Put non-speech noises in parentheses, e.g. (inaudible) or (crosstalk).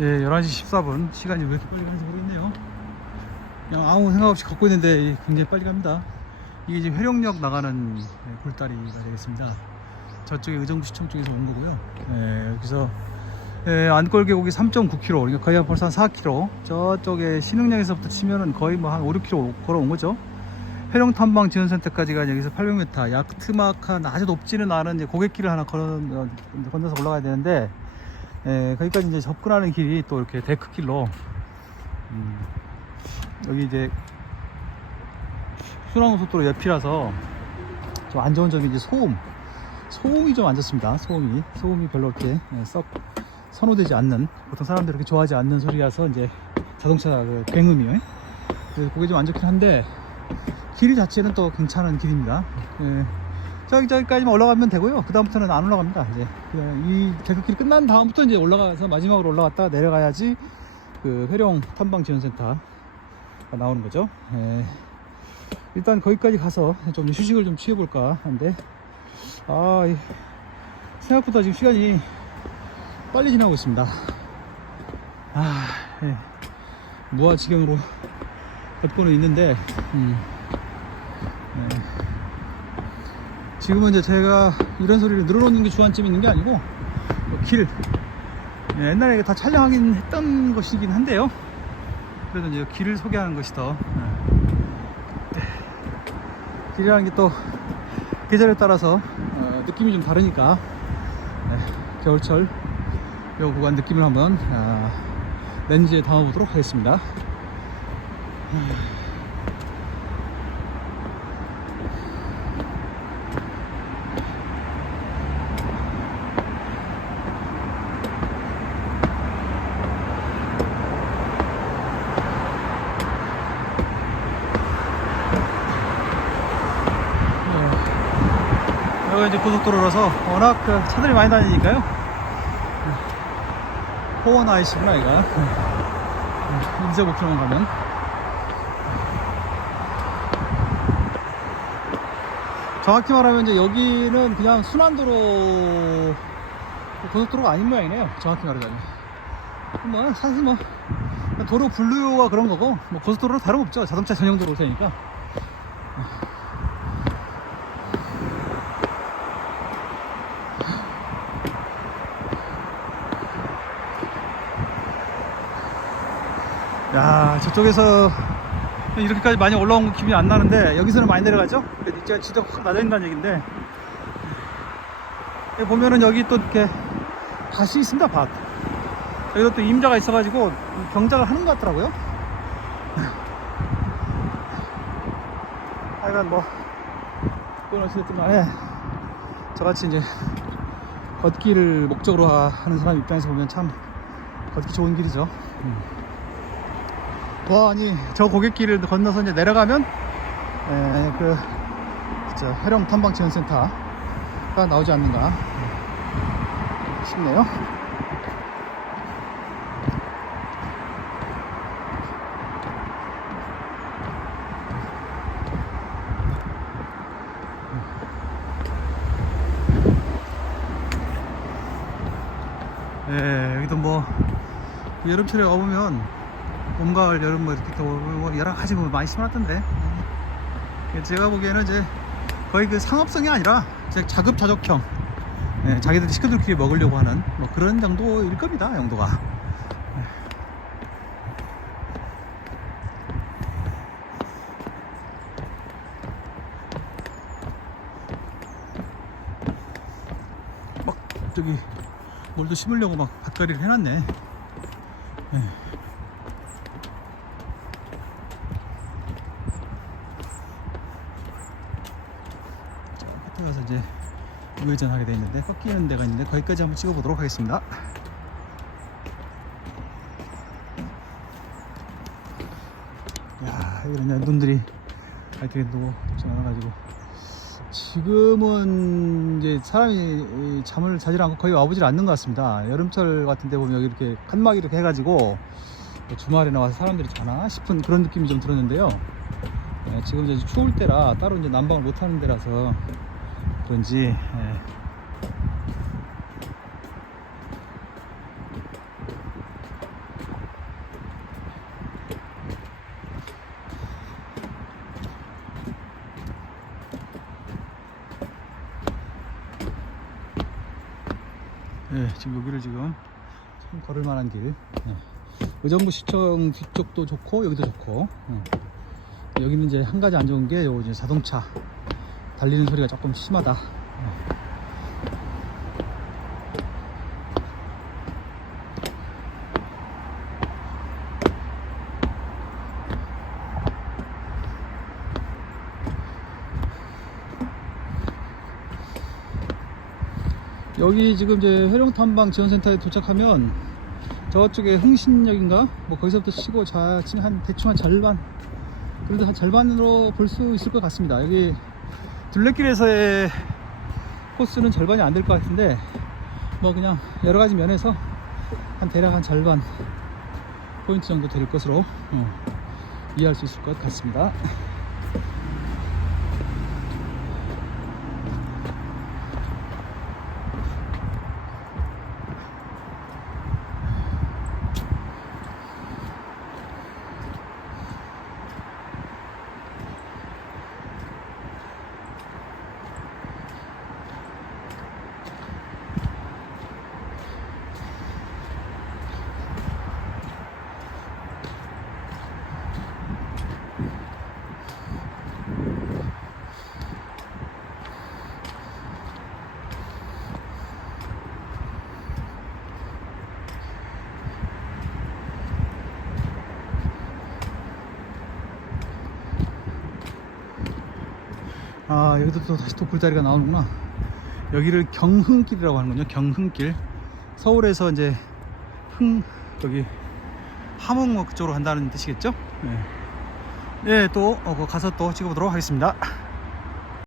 예, 11시 14분. 시간이 왜 이렇게 빨리 가는지 모르겠네요. 그냥 아무 생각 없이 걷고 있는데 굉장히 빨리 갑니다. 이게 이제 회룡역 나가는 예, 골다리가 되겠습니다. 저쪽에 의정부시청 쪽에서 온 거고요. 예, 여기서 예, 안골 계곡이 3.9km, 그러니까 거의 한 벌써 한 4km. 저쪽에 신흥역에서부터 치면은 거의 뭐 한 5, 6km 걸어온 거죠. 회룡 탐방 지원센터까지가 여기서 800m, 야트막 한 아주 높지는 않은 이제 고갯길을 하나 걸어, 어, 건너서 올라가야 되는데, 예, 거기까지 이제 접근하는 길이 또 이렇게 데크길로, 음, 여기 이제 순환고속도로 옆이라서 좀 안 좋은 점이 이제 소음, 소음이 좀 안 좋습니다. 소음이, 소음이 별로 이렇게 예, 썩 선호되지 않는, 보통 사람들이 그렇게 좋아하지 않는 소리라서 이제 자동차 그 굉음이요. 그게 좀 안 좋긴 한데, 길 자체는 또 괜찮은 길입니다. 예. 저기 저기까지만 올라가면 되고요. 그 다음부터는 안 올라갑니다. 이제 그냥 이 데크길 끝난 다음부터 이제 올라가서 마지막으로 올라갔다가 내려가야지 그 회룡 탐방 지원센터가 나오는 거죠. 예. 일단 거기까지 가서 좀 휴식을 좀 취해볼까 하는데 아 이- 생각보다 지금 시간이 빨리 지나고 있습니다. 아 예. 무아지경으로 걷고는 있는데 음. 네. 지금은 이제 제가 이런 소리를 늘어놓는 게 주안점이 있는 게 아니고 뭐 길. 예, 옛날에 다 촬영하긴 했던 것이긴 한데요. 그래도 이제 길을 소개하는 것이 더 예. 길이라는 게 또 계절에 따라서 어, 느낌이 좀 다르니까 예, 겨울철 요 구간 느낌을 한번 아, 렌즈에 담아보도록 하겠습니다 여기 이제 고속도로라서 워낙 그 차들이 많이 다니니까요. 호원 아이시구나, 이가. 2.5km 가면. 정확히 말하면 이제 여기는 그냥 순환도로 고속도로가 아닌 모양이네요. 정확히 말하자면. 뭐, 사실 뭐, 도로 분류가 그런 거고, 뭐 고속도로로 다름없죠. 자동차 전용 도로 되니까. 야 저쪽에서 이렇게까지 많이 올라온 기분이 안 나는데 여기서는 많이 내려가죠? 진짜 진짜 확 낮아진다는 얘긴데. 보면은 여기 또 이렇게 밭이 있습니다 밭. 여기도 또 임자가 있어가지고 경작을 하는 것 같더라고요. (laughs) 하여간 뭐 그건 어찌됐든 간에 저같이 이제 걷기를 목적으로 하는 사람 입장에서 보면 참 걷기 좋은 길이죠. 음. 와, 아니, 저 고갯길을 건너서 이제 내려가면, 에, 그, 저, 해령 탐방 지원센터가 나오지 않는가 싶네요. 예, 여기도 뭐, 여름철에 와보면, 봄, 가을, 여름 뭐 이렇게 또뭐 여러 가지 뭐 많이 심었던데. 제가 보기에는 이제 거의 그 상업성이 아니라 자급자족형 예, 자기들 식구들끼리 먹으려고 하는 뭐 그런 정도일 겁니다 용도가. 막 저기 뭘또 심으려고 막 밭가리를 해놨네. 예. 가서 이제 우회전하게 돼 있는데 꺾이는 데가 있는데 거기까지 한번 찍어 보도록 하겠습니다. 야, 이런 눈들이 하여튼 또좀 많아가지고 지금은 이제 사람이 이 잠을 자질 않고 거의 와보질 않는 것 같습니다. 여름철 같은 데 보면 여기 이렇게 칸막 이렇게 해가지고 뭐 주말에 나와서 사람들이 자나 싶은 그런 느낌이 좀 들었는데요. 예, 지금 이제 추울 때라 따로 이제 난방을 못 하는 데라서 든지 예. 예, 지금 여기를 지금 참 걸을 만한 길. 예. 의정부 시청 뒤쪽도 좋고 여기도 좋고. 예. 여기는 이제 한 가지 안 좋은 게 요 이제 자동차 달리는 소리가 조금 심하다. 네. 여기 지금 이제 회룡탐방 지원센터에 도착하면 저쪽에 흥신역인가 뭐 거기서부터 치고 자, 한 대충 한 절반 그래도 한 절반으로 볼 수 있을 것 같습니다. 여기 둘레길에서의 코스는 절반이 안 될 것 같은데 뭐 그냥 여러 가지 면에서 한 대략 한 절반 포인트 정도 될 것으로 어, 이해할 수 있을 것 같습니다. 아 여기도 또 다시 또 굴다리가 나오는구나. 여기를 경흥길이라고 하는군요 경흥길. 서울에서 이제 흥 여기 함흥 그쪽으로 간다는 뜻이겠죠? 네, 네또 어, 거 가서 또 찍어보도록 하겠습니다